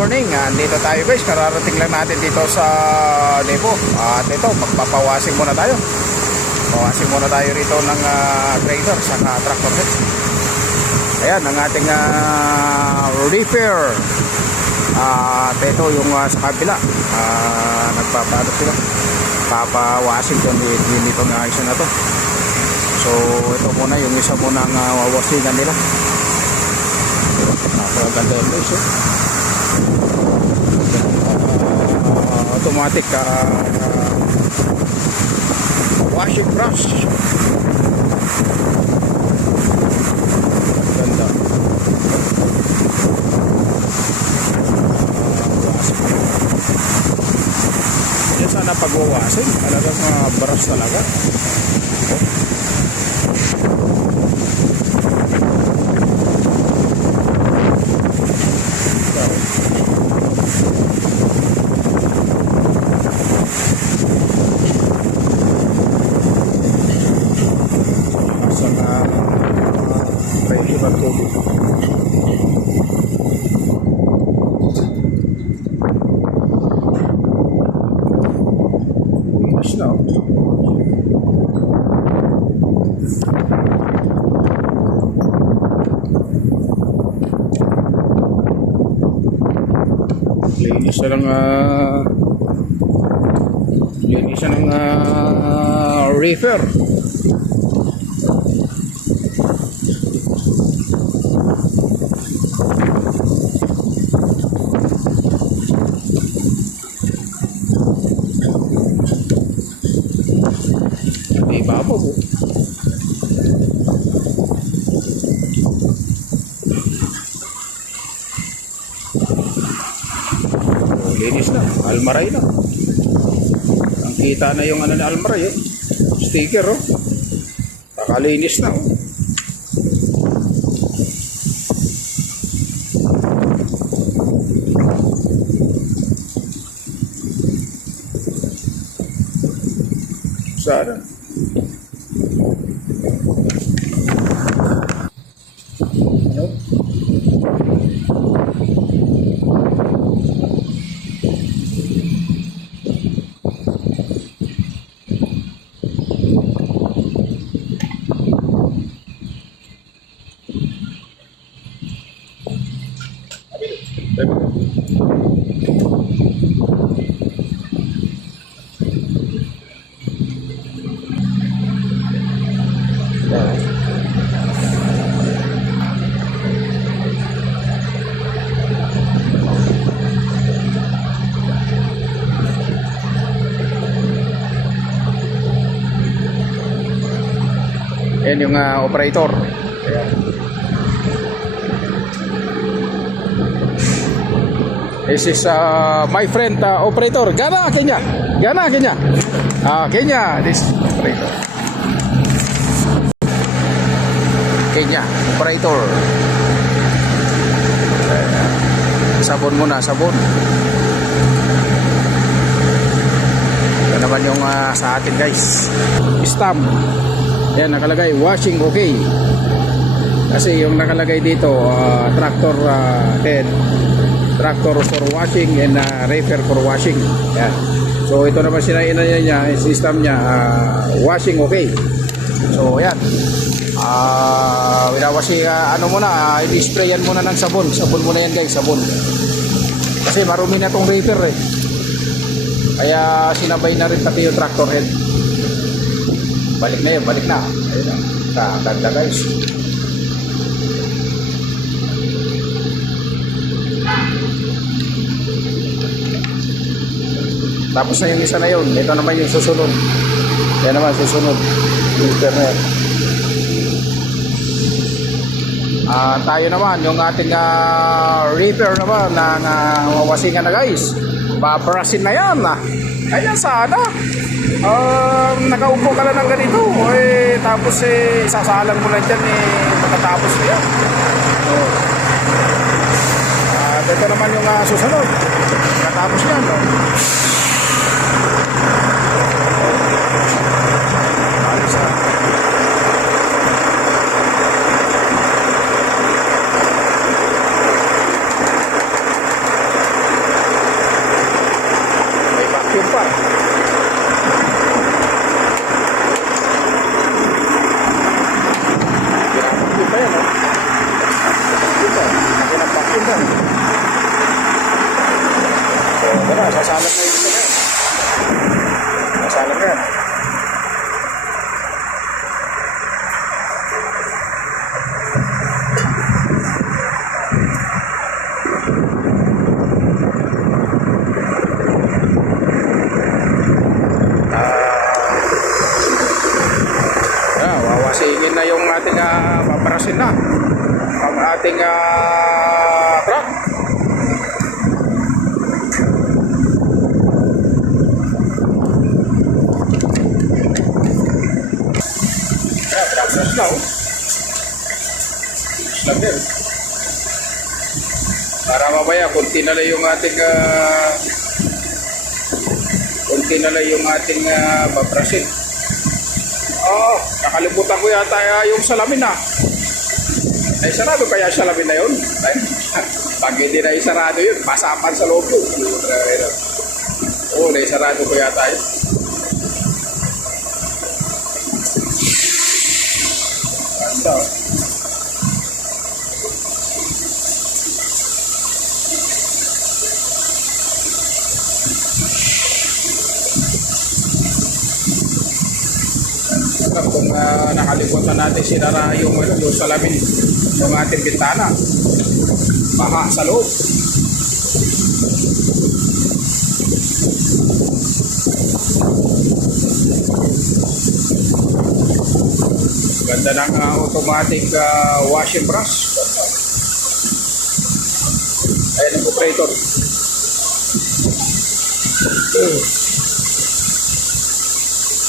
morning. Dito tayo guys, kararating lang natin dito sa depo. At ito, magpapawasing muna tayo. Pawasing muna tayo rito ng grader sa tractor head. Ayan, ang ating repair. At ito yung sa kabila. Nagpapaano sila. Papawasing doon dito nga isa na to. So ito muna yung isa muna ang wawasingan nila. Napakaganda yung guys eh. Automatic washing brush. Ganda. Yan sana pagwawasin. Talagang brush talaga. Linis na ng reefer. Ibabaw po. Linis na, almaray na. Ang kita na yung ano na almaray sticker Kakalinis na Sana. Yan yung operator. This is my friend operator. Gana Kenya. Gana Kenya. Kenya. This operator. Kenya operator. Sabon muna, sabon. Yan naman yung sa atin guys. Stamp. Yan nakalagay washing okay. Kasi yung nakalagay dito tractor head, tractor for washing and reefer for washing. Yan. So ito naman sinaina niya, system niya washing okay. So yan. Winawasi ano muna, i-sprayan muna ng sabon. Sabon muna yan guys, sabon. Kasi marumi na tong reefer eh. Kaya sinabay na rin pati yung tractor head. Balik na yun, balik na. Ayun na. Ganda guys. Tapos na yung isa na yun. Ito naman yung susunod. Yan naman susunod. Reefer na yan. Tayo naman, yung ating reefer naman na wawasingan na guys. Babarasin na yan. Kaya sana nakaupo ka lang ng ganito tapos isasalang mo lang dyan matatapos na yan. Ito naman yung susunod matapos yan Sasalag na yung isa na yan. Sasalag na yan. Wawasingin na yung ating paparasin na ang ating truck. Brabras na lang din. Para mamaya kunti na lang yung ating paprasin. Nakalimutan ko yata yung salamin na. Ay, sarado kaya salamin na yun? Ay, pag hindi na isarado yun, pasapan sa loob yun. Oo, naisarado ko yata yun. Basta. Kung nakalimutan natin sinara yung salamin ng ating bintana, baha sa loob. Ganda ng automatic washing brush. Ayan ang operator.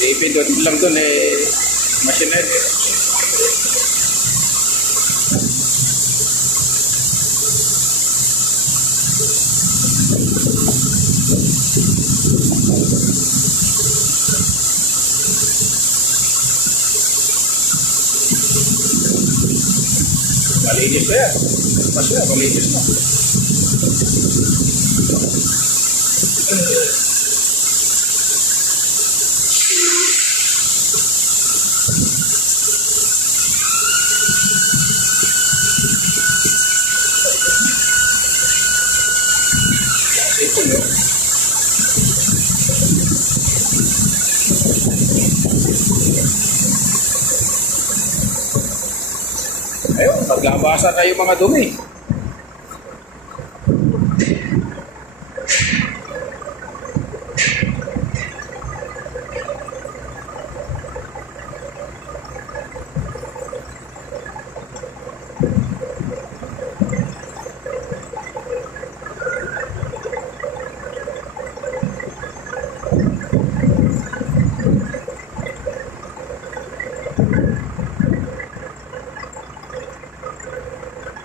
Ipindot lang dun machine na yun. Malinis na yan. Malinis na. Ayun, maglabasan na yung mga dumi.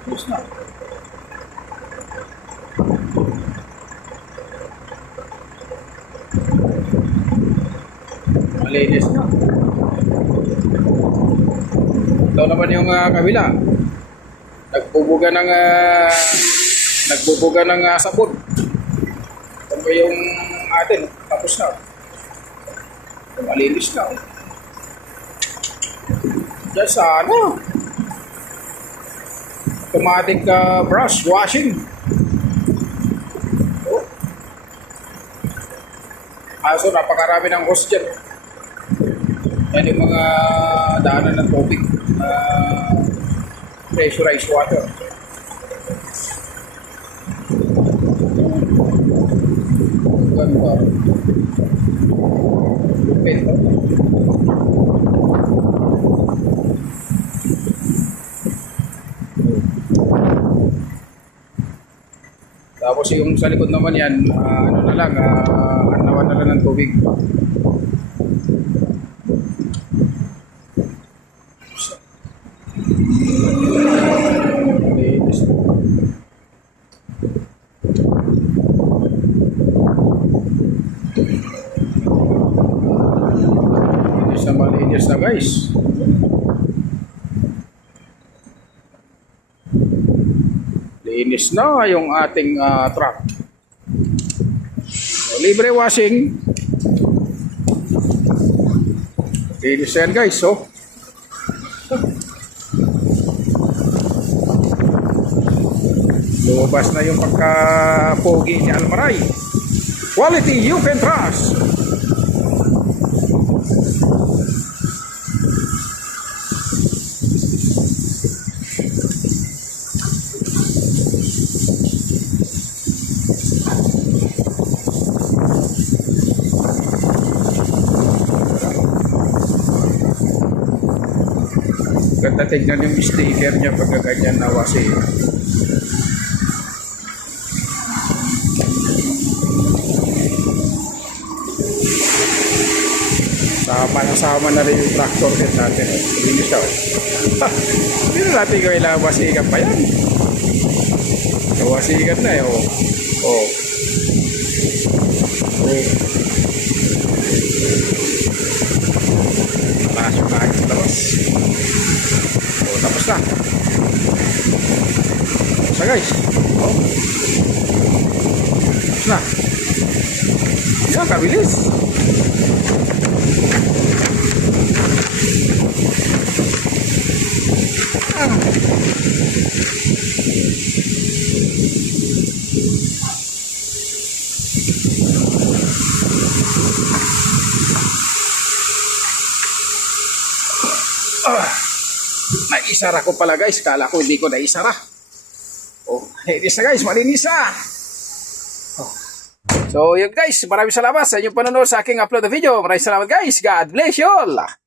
Ayos na. Malinis na. Ito naman yung kabila. Nagbubuga ng sabon. Ito yung atin. Tapos na. Malinis na. Diyan sana. Automatic brush washing. Oh. So napakarami ng hose dyan. Yan yung mga daanan ng tubig. Pressurized water. Ganda. Lupit. Tapos yung sa likod naman yan, ano na lang, anawan na lang ng tubig. Malinis na guys. Linis na yung ating truck. Libre washing. Linis yan guys. So, lumabas na yung pagka-pogi ni Almaray. Quality you can trust. Ganda tignan yung sticker niya pagka ganyan na wasi. Sama na rin yung tractor kit natin. Linis siya. Hindi na natin kailangan wasikan pa yan. Wasikan na eh. Oh. Taas yung kahit labas. Tapos na. Tapos na guys. Tapos na. Yan, kabilis. Naisara ko pala guys, kala ko hindi ko naisara. Linis na guys, malinis na. So yun guys, maraming salamat sa inyong panonood sa aking upload na video. Maraming salamat guys, God bless you all.